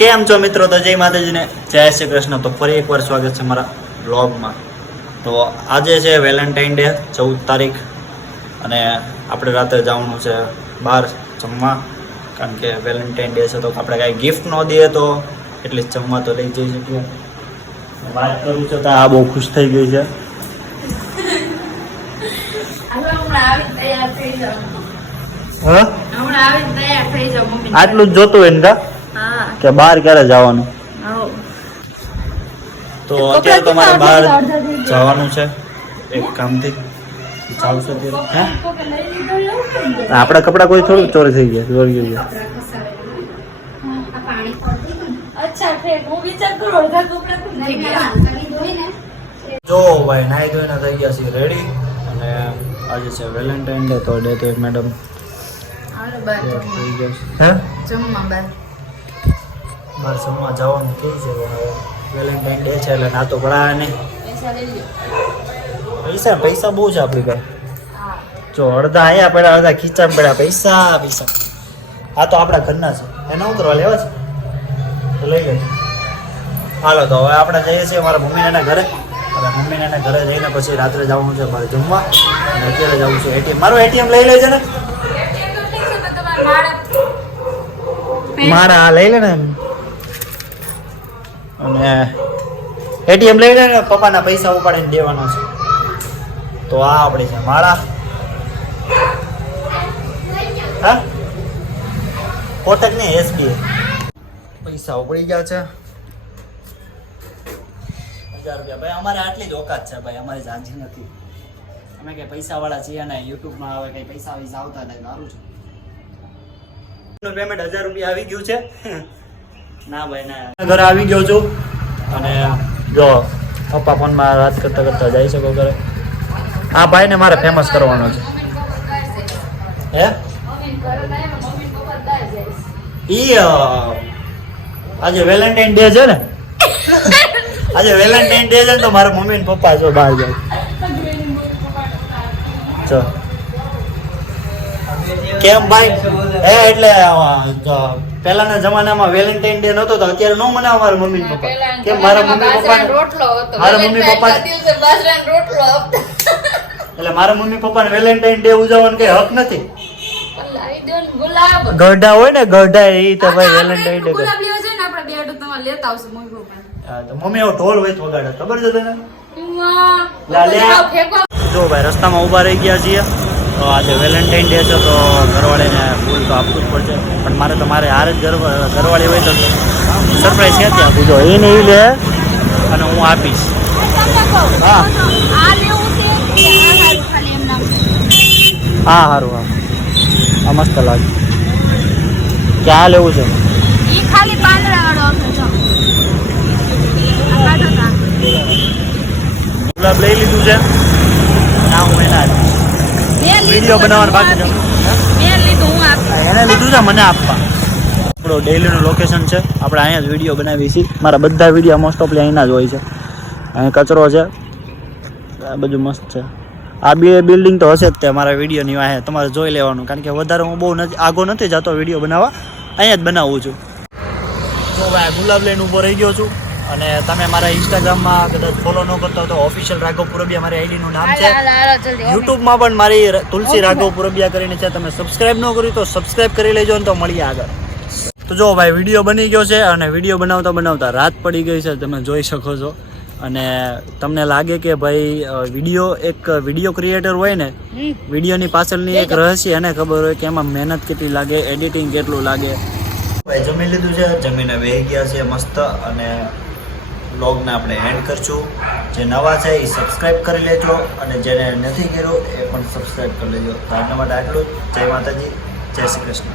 કેમ છો મિત્રો? તો જય માતાજીને જય શ્રી કૃષ્ણ. તો ફરી એકવાર સ્વાગત છે મારા બ્લોગમાં. તો આજે છે વેલેન્ટાઇન ડે 14 તારીખ અને આપણે રાત્રે જવાનું છે બહાર જમવા, કારણ કે વેલેન્ટાઇન ડે છે તો આપણે કાંઈ ગિફ્ટ ન દઈએ તો એટલીસ્ટ જમવા તો લઈ જઈ શકીએ. વાત કરું છું તો આ બહુ ખુશ થઈ ગઈ છે. આટલું જ જોતું હોય ને કે બહાર ક્યારે જવાનું? તો અત્યારે તો મારે બહાર જવાનું છે એક કામથી. આપણા કપડા કોઈ થોડું ચોરી થઈ ગયા, ચોરી થઈ ગયા. જો ભાઈ નાઈ ધોઈને થઈ ગયા છીએ રેડી, અને આજે છે વેલેન્ટાઇન ડે. તો ડે તો મેડમ બહાર જમવા જવાનું કે છે. વેલેન્ટાઇન ડે છે એટલે ના તો પડાવે નહીં. પૈસા બહુ છે આપણી પાસે. જો અડધા અહીંયા પડ્યા, અડધા ખીચા પડ્યા. પૈસા આ તો આપણા ઘરના છે, એને શું કરવા લેવા છે તો લઈ લે. હાલો તો હવે આપણે જઈએ છીએ મારા મમ્મીના ઘરે. અને મમ્મીના ઘરે જઈને પછી રાત્રે જવાનું છે મારે જમવા, અને અત્યારે જવું છે એટીએમ. મારું એટીએમ લઈ લેજે ને મારા. લઈ લે ને, અને એટીએમ લઈ લે ને, પપ્પાના પૈસા ઉપાડીને દેવાનો છે. તો આ આપણી છે માળા. હા કોટક ને એસબીઆઈ પૈસા ઉપડી ગયા છે 1000 રૂપિયા. ભાઈ અમારે આટલી જ ઓકાત છે ભાઈ, અમારી જાજી નથી. અમે કઈ પૈસા વાળા છીએ ને, યુટ્યુબમાં હવે કઈ પૈસા આવતા નહીં. સારું છે. પેમેન્ટ 1000 રૂપિયા આવી ગયું છે. ના ભાઈ ના, ઘરે આવી ગયો છું. અને જો પપ્પા ફોનમાં વાત કરતા કરતા જઈ શકો ઘરે. આ ભાઈને મારે ફેમસ કરવાનો છે. હે ઈ આજે વેલેન્ટાઇન ડે છે ને, આજે વેલેન્ટાઇન ડે છે ને, તો મારા મમ્મી ને પપ્પા જો બહાર જાય. ચો કેમ ભાઈ? હે એટલે પહેલાના જમાનામાં વેલેન્ટાઇન ડે નહોતો તો અત્યારે નો મનાવે મારા મમ્મી પપ્પા. કેમ મારા મમ્મી પપ્પા એટલે મારા મમ્મી પપ્પાને વેલેન્ટાઇન ડે ઉજવવાનો કઈ હક નથી. ગઢા હોય ને ગઢા, એ તો ભાઈ વેલેન્ટાઇન ડે મમ્મી એવો ઢોલ હોય વગાડે, ખબર છે તને? જો ભાઈ રસ્તામાં ઉભા રહી ગયા છીએ. તો આજે વેલેન્ટાઇન ડે છે તો ઘરવાળીને ફૂલ તો આપવું જ પડશે. પણ મારે તો મારે હારે જ ઘરવાળી હોય તો સરપ્રાઈઝ ક્યાંથી આપું? જો એ નહીં લે અને હું આપીશ. હા હા સારું. હા આ મસ્ત લાગે. ક્યાં લેવું છે? ગુલાબ લઈ લીધું છે. ના હું એના વિડીયો બનાવવાનું બાકી છે. એને લીધું છે મને આપવા. આપણું ડેઈલીનું લોકેશન છે, આપણે અહીંયા જ વિડીયો બનાવીએ છીએ. મારા બધા વિડીયો મોસ્ટ ઓફલી અહીંના જ હોય છે. અહીં કચરો છે, આ બધું મસ્ત છે. આ બે બિલ્ડિંગ તો હશે જ તે મારા વિડીયોની વાહે, તમારે જોઈ લેવાનું. કારણ કે વધારે હું બહુ આગો નથી જતો વિડીયો બનાવવા, અહીંયા જ બનાવું છું. તો ભાઈ ગુલાબ લઈને ઊભો રહી ગયો છું. અને તમે મારા ઇન્સ્ટાગ્રામમાં કદાચ ફોલો ન કરતા તો ઓફિશિયલ રાઘવ પુરબિયા મારી આઈડીનું નામ છે. યુટ્યુબમાં પણ મારી તુલસી રાઘવ પુરબિયા કરીને છે. તમે સબસ્ક્રાઈબ ન કર્યું તો સબસ્ક્રાઈબ કરી લેજો ને તો મળીએ આગળ. તો જો ભાઈ વિડીયો બની ગયો છે, અને વિડીયો બનાવતા બનાવતા રાત પડી ગઈ છે, તમે જોઈ શકો છો. અને તમને લાગે કે ભાઈ વિડીયો ક્રિએટર હોય ને, વિડીયોની પાછળની એક રહસ્ય એને ખબર હોય કે એમાં મહેનત કેટલી લાગે, એડિટિંગ કેટલું લાગે. ભાઈ જમી લીધું છે, જમીને બેસી ગયા છે મસ્ત. અને બ્લોગને આપણે એન્ડ કરશું. જે નવા છે એ સબસ્ક્રાઈબ કરી લેજો, અને જેને નથી કર્યું એ પણ સબસ્ક્રાઈબ કરી લેજો. તો આજના માટે આટલું જ. જય માતાજી, જય શ્રી કૃષ્ણ.